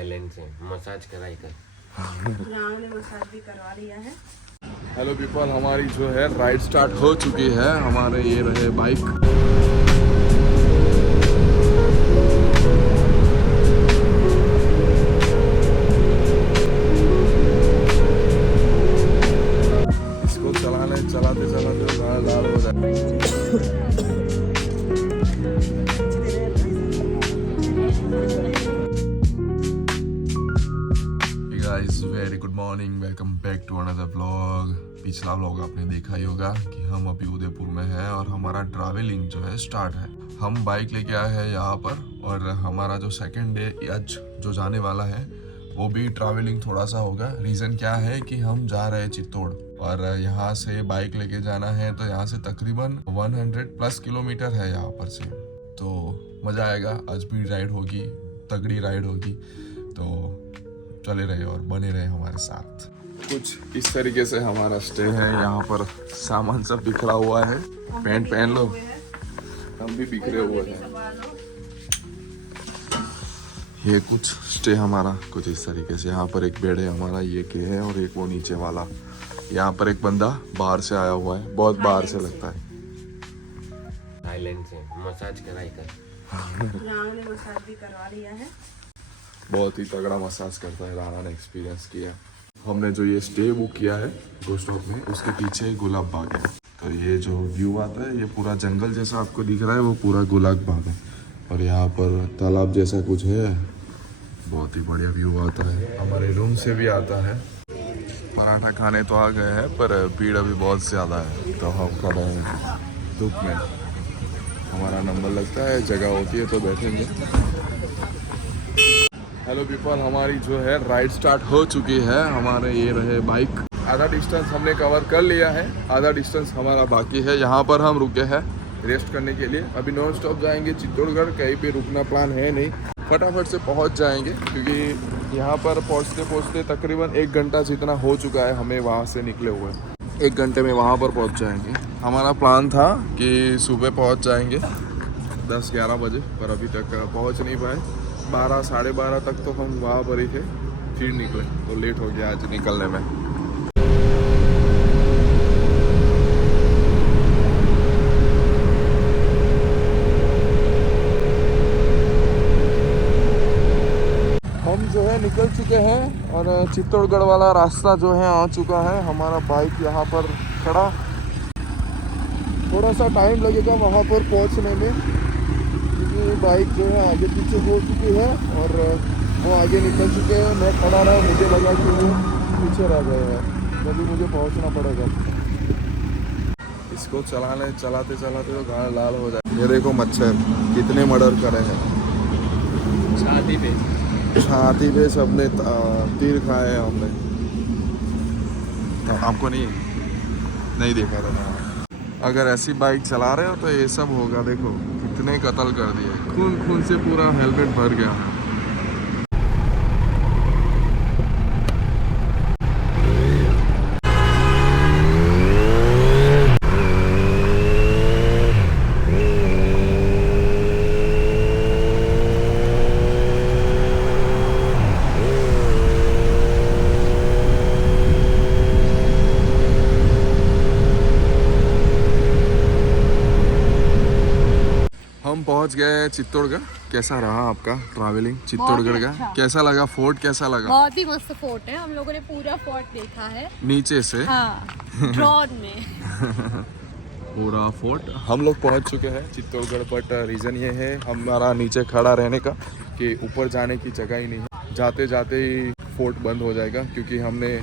Thailand से massage कराई कर ने मसाज भी करवा लिया है। हेलो पीपल, हमारी जो है राइड स्टार्ट हो चुकी है। हमारे ये रहे बाइक। इसको चलाते चलाते लाल हो जाए। Guys very good morning, welcome back to another vlog. पिछला व्लॉग आपने देखा ही होगा कि हम अभी उदयपुर में हैं और हमारा ट्रैवलिंग जो है स्टार्ट है। हम बाइक लेके आए हैं यहाँ पर और हमारा जो सेकंड डे आज जो जाने वाला है वो भी ट्रैवलिंग थोड़ा सा होगा। रीज़न क्या है कि हम जा रहे हैं चित्तौड़ और यहाँ से बाइक लेके जाना है तो यहाँ से तकरीबन 100+ किलोमीटर है यहाँ पर से। तो मज़ा आएगा, आज भी राइड होगी, तगड़ी राइड होगी। तो चले रहे और बने रहे हमारे साथ। कुछ इस तरीके से हमारा स्टे है। यहाँ पर सामान सब बिखरा हुआ है। पैंट पहन लो, हम भी बिखरे हुए हैं। ये कुछ स्टे हमारा कुछ इस तरीके से। यहाँ पर एक बेड है हमारा, ये के है, और एक वो नीचे वाला। यहाँ पर एक बंदा बाहर से आया हुआ है, बहुत बाहर से लगता है। थाईलैंड से मसाज कराई कर ने मसाज भी करवा लिया है। बहुत ही तगड़ा मसाज करता है, राणा ने एक्सपीरियंस किया। हमने जो ये स्टे बुक किया है गो स्टॉप में, उसके पीछे गुलाब बाग है। तो ये जो व्यू आता है, ये पूरा जंगल जैसा आपको दिख रहा है, वो पूरा गुलाब बाग है। और यहाँ पर तालाब जैसा कुछ है, बहुत ही बढ़िया व्यू आता है। हमारे रूम से भी आता है। पराठा खाने तो आ गए हैं पर भीड़ अभी बहुत ज़्यादा है, तो हम खड़े हैं धूप में। हमारा नंबर लगता है, जगह होती है तो बैठेंगे। हेलो पीपल, हमारी जो है राइड स्टार्ट हो चुकी है। हमारे ये रहे बाइक। आधा डिस्टेंस हमने कवर कर लिया है, आधा डिस्टेंस हमारा बाकी है। यहाँ पर हम रुके हैं रेस्ट करने के लिए। अभी नॉन स्टॉप जाएंगे चित्तौड़गढ़, कहीं पे रुकना प्लान है नहीं। फटाफट से पहुँच जाएंगे क्योंकि यहाँ पर पहुँचते तकरीबन 1 घंटा जितना हो चुका है हमें वहाँ से निकले हुए। 1 घंटे में वहाँ पर पहुँच जाएंगे। हमारा प्लान था कि सुबह पहुँच जाएंगे 10-11 बजे, पर अभी तक पहुँच नहीं पाए। 12 साढ़े 12 तक तो हम वहाँ पर ही थे, फिर निकले तो लेट हो गया आज निकलने में। हम जो है निकल चुके हैं और चित्तौड़गढ़ वाला रास्ता जो है आ चुका है। हमारा बाइक यहाँ पर खड़ा। थोड़ा सा टाइम लगेगा वहाँ पर पहुँचने में क्योंकि बाइक जो है आगे पीछे हो चुकी है और वो आगे निकल चुके हैं। मैं खड़ा रहा, मुझे लगा कि वो पीछे रह गए हैं, जल्दी मुझे पहुंचना पड़ेगा। इसको चलाते तो गाल लाल हो जाए। ये देखो मच्छर कितने मर्डर करे हैं। छाती पे सबने तीर खाए हैं हमने। तो आपको नहीं देखा था। अगर ऐसी बाइक चला रहे हो तो ये सब होगा। देखो कितने कत्ल कर दिए, खून से पूरा हेलमेट भर गया है। हम पहुंच गए चित्तौड़गढ़। कैसा रहा आपका ट्रैवलिंग चित्तौड़गढ़ का? अच्छा। कैसा लगा? फोर्ट कैसा लगा? बहुत ही मस्त फोर्ट है। हम लोगों ने पूरा फोर्ट देखा है नीचे से। हाँ, ड्रोन में पूरा फोर्ट हम लोग पहुंच चुके हैं चित्तौड़गढ़। बट रीज़न ये है हमारा नीचे खड़ा रहने का कि ऊपर जाने की जगह ही नहीं है। जाते जाते ही फोर्ट बंद हो जाएगा क्योंकि हमने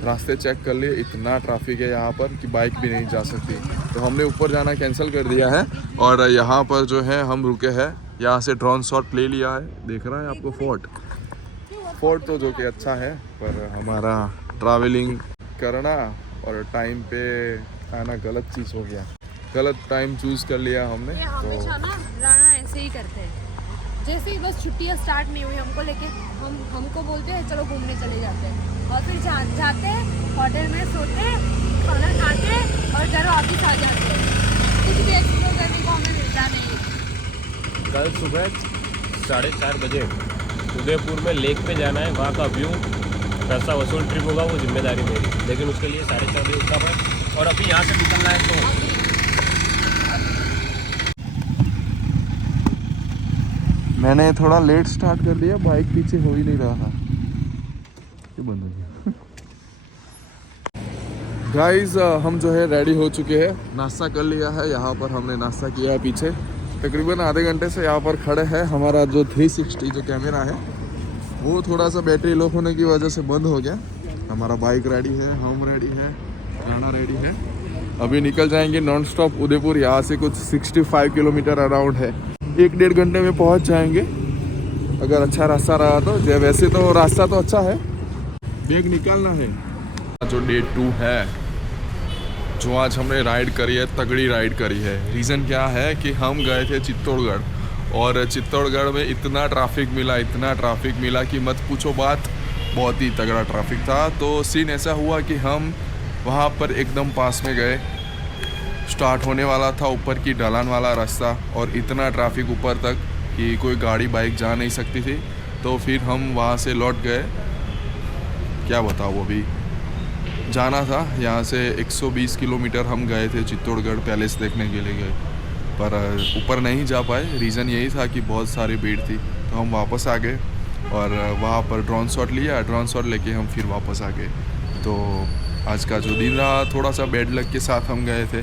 रास्ते चेक कर लिए, इतना ट्रैफिक है यहाँ पर कि बाइक भी नहीं जा सकती। तो हमने ऊपर जाना कैंसिल कर दिया है और यहाँ पर जो है हम रुके हैं। यहाँ से ड्रोन शॉट ले लिया है, देख रहा है आपको फोर्ट तो जो कि अच्छा है। पर हमारा ट्रैवलिंग करना और टाइम पे आना गलत चीज़ हो गया, गलत टाइम चूज़ कर लिया हमने। हमेशा ना राणा ऐसे ही करते हैं। जैसे ही बस छुट्टियाँ स्टार्ट नहीं हुई हमको लेके हमको बोलते हैं चलो घूमने चले जाते हैं, और फिर जाते हैं होटल में, सोते, खाना खाते और घर वापस आ जाते हैं। कुछ भी एक्सप्लोर करने को हमें मिलता नहीं। कल सुबह 4:30 बजे उदयपुर में लेक पे जाना है, वहाँ का व्यू पैसा वसूल ट्रिप होगा, वो जिम्मेदारी मेरी, लेकिन उसके लिए 4:30 बजे उठना है और अभी यहाँ से निकलना है। तो मैंने थोड़ा लेट स्टार्ट कर दिया, बाइक पीछे हो ही नहीं रहा था, ये बंद हो गया। गाइस हम जो है रेडी हो चुके हैं, नाश्ता कर लिया है। यहाँ पर हमने नाश्ता किया है पीछे, तकरीबन आधे घंटे से यहाँ पर खड़े हैं। हमारा जो 360 जो कैमरा है वो थोड़ा सा बैटरी लो होने की वजह से बंद हो गया। हमारा बाइक रेडी है, हम रेडी है, गाना रेडी है। अभी निकल जाएंगे नॉन स्टॉप उदयपुर। यहाँ से कुछ 65 किलोमीटर अराउंड है, 1-1.5 घंटे में पहुँच जाएंगे अगर अच्छा रास्ता रहा तो। वैसे तो रास्ता तो अच्छा है, बैग निकालना है। जो डे 2 है, जो आज हमने राइड करी है, तगड़ी राइड करी है। रीज़न क्या है कि हम गए थे चित्तौड़गढ़, और चित्तौड़गढ़ में इतना ट्रैफिक मिला कि मत पूछो बात, बहुत ही तगड़ा ट्रैफिक था। तो सीन ऐसा हुआ कि हम वहाँ पर एकदम पास में गए, स्टार्ट होने वाला था ऊपर की ढलान वाला रास्ता, और इतना ट्रैफिक ऊपर तक कि कोई गाड़ी बाइक जा नहीं सकती थी। तो फिर हम वहाँ से लौट गए। क्या बताओ, वो भी जाना था यहाँ से 120 किलोमीटर हम गए थे चित्तौड़गढ़ पैलेस देखने के लिए गए, पर ऊपर नहीं जा पाए। रीज़न यही था कि बहुत सारी भीड़ थी। तो हम वापस आ गए और वहाँ पर ड्रोन शॉट लिया, ड्रोन शॉट लेके हम फिर वापस आ गए। तो आज का जो दिन रहा, थोड़ा सा बैड लक के साथ हम गए थे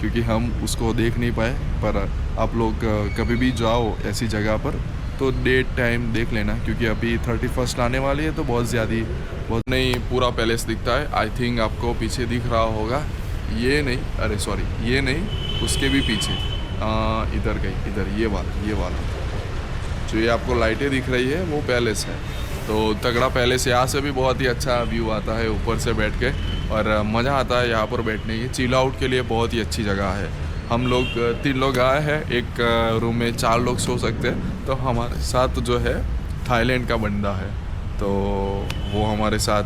क्योंकि हम उसको देख नहीं पाए। पर आप लोग कभी भी जाओ ऐसी जगह पर तो डेट टाइम देख लेना, क्योंकि अभी 31 आने वाली है, तो बहुत नहीं पूरा पैलेस दिखता है। आई थिंक आपको पीछे दिख रहा होगा, ये नहीं, अरे सॉरी, ये नहीं, उसके भी पीछे इधर गई, इधर ये वाला जो ये आपको लाइटें दिख रही है वो पैलेस है। तो तगड़ा पैलेस, यहाँ से भी बहुत ही अच्छा व्यू आता है ऊपर से बैठ के, और मज़ा आता है यहाँ पर बैठने की। चिल आउट के लिए बहुत ही अच्छी जगह है। हम लोग 3 लोग आए हैं, एक रूम में 4 लोग सो सकते हैं। तो हमारे साथ जो है थाईलैंड का बंदा है, तो वो हमारे साथ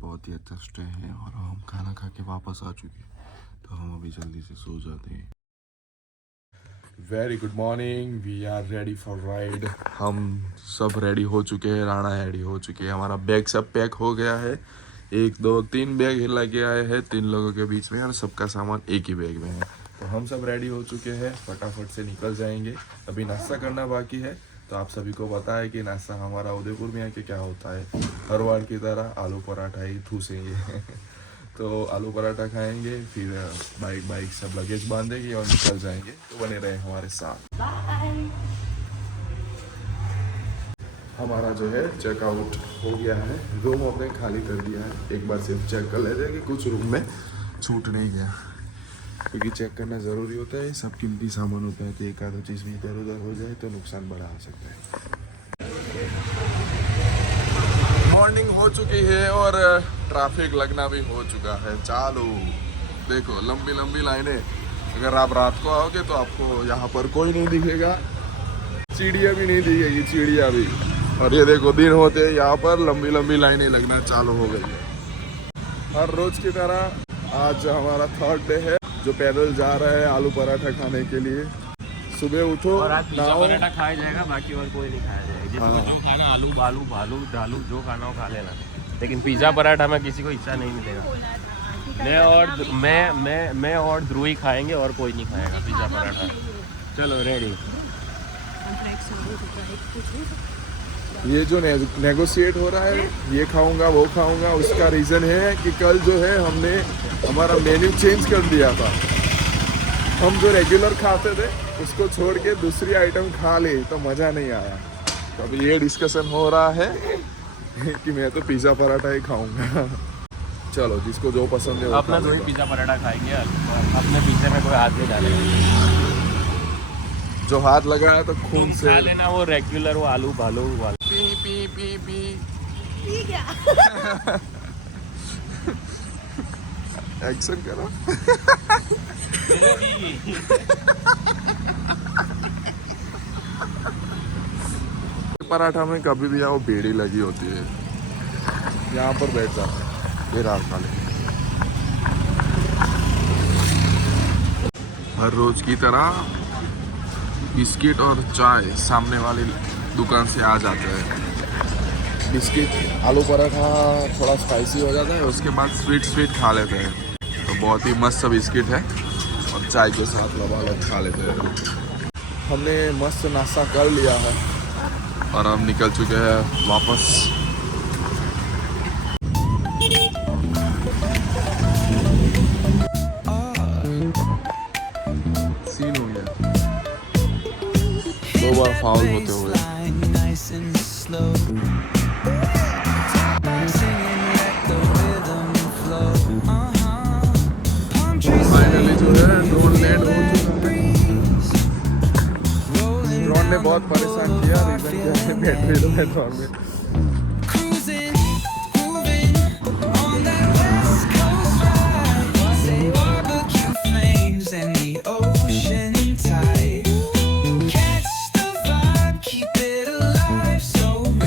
बहुत ही अच्छा स्टे है। और हम खाना खा के वापस आ चुके हैं, तो हम अभी जल्दी से सो जाते हैं। Very good morning, we are ready for ride. हम सब रेडी हो चुके हैं, राणा रेडी हो चुके हैं, हमारा बैग सब पैक हो गया है। 1 2 3 बैग हिला के आए हैं 3 लोगों के बीच में, और सबका सामान एक ही बैग में है। तो हम सब रेडी हो चुके हैं, फटाफट से निकल जाएंगे। अभी नाश्ता करना बाकी है। तो आप सभी को पता है कि नाश्ता हमारा उदयपुर में आके क्या होता है, हर बार की तरह आलू पराठा ही ठूसेंगे। तो आलू पराठा खाएंगे, फिर बाइक सब लगेज बांधेंगे और निकल जाएंगे। तो बने रहे हमारे साथ। हमारा जो है चेकआउट हो गया है, रूम हमने खाली कर दिया है। एक बार सिर्फ चेक कर लेते हैं कि कुछ रूम में छूट नहीं गया, क्योंकि चेक करना ज़रूरी होता है। सब कीमती सामान होता है, तो एक आधा चीज़ भी इधर उधर हो जाए तो नुकसान बड़ा आ सकता है। मॉर्निंग हो चुकी है और ट्रैफिक लगना भी हो चुका है चालू। देखो लंबी लंबी लाइनें। अगर आप रात को आओगे तो आपको यहाँ पर कोई नहीं दिखेगा, चिड़िया भी नहीं दिखेगी, चिड़िया भी। और ये देखो दिन होते यहाँ पर लंबी लंबी लाइनें लगना चालू हो गई है। हर रोज की तरह आज हमारा 3rd डे है जो पैदल जा रहा है आलू पराठा खाने के लिए। सुबह उठो और आज पिज़्ज़ा पराठा खाया जाएगा, बाकी और कोई नहीं खाया जाएगा। जिसको जो खाना आलू बालू भालू ढालू जो खाना हो खा लेना, लेकिन पिज़्ज़ा पराठा में किसी को इच्छा नहीं मिलेगा। मैं और ध्रुवी खाएंगे और कोई नहीं खाएगा पिज़्ज़ा पराठा। चलो रेडी। ये जो नेगोशिएट हो रहा है, ये खाऊंगा वो खाऊंगा, उसका रीज़न है कि कल जो है हमने हमारा मेन्यू चेंज कर दिया था। हम जो रेगुलर खाते थे उसको छोड़ के दूसरी आइटम खा ली, तो मज़ा नहीं आया। तो अभी ये डिस्कशन हो रहा है कि मैं तो पिज़्ज़ा पराठा ही खाऊंगा। चलो जिसको जो पसंद है अपना जो ही पिज़्ज़ा पराठा खाएंगे, अपने पिज़्ज़े में कोई हाथ नहीं डालेगा। जो हाथ लगाया तो खून से खा लेना, वो रेगुलर वो आलू भालू वाला। P P P P action करो। पराठा में कभी भी आओ भीड़ ही लगी होती है। यहाँ पर बैठ जाते हैं। ये रात वाले हर रोज की तरह बिस्किट और चाय सामने वाली दुकान से आ जाते हैं। बिस्किट आलू पराठा थोड़ा स्पाइसी हो जाता है, उसके बाद स्वीट खा लेते हैं। तो बहुत ही मस्त बिस्किट है और चाय के साथ लबालब खा लेते हैं। हमने मस्त नाश्ता कर लिया है और हम निकल चुके हैं वापस। सीन हो गया 2 बार फाउल होते हुए। फाइनली जो है ड्रोन लैंड हो चुका है। ड्रोन ने बहुत परेशान किया, रीजन क्या है बैटरी लो है ड्रोन में।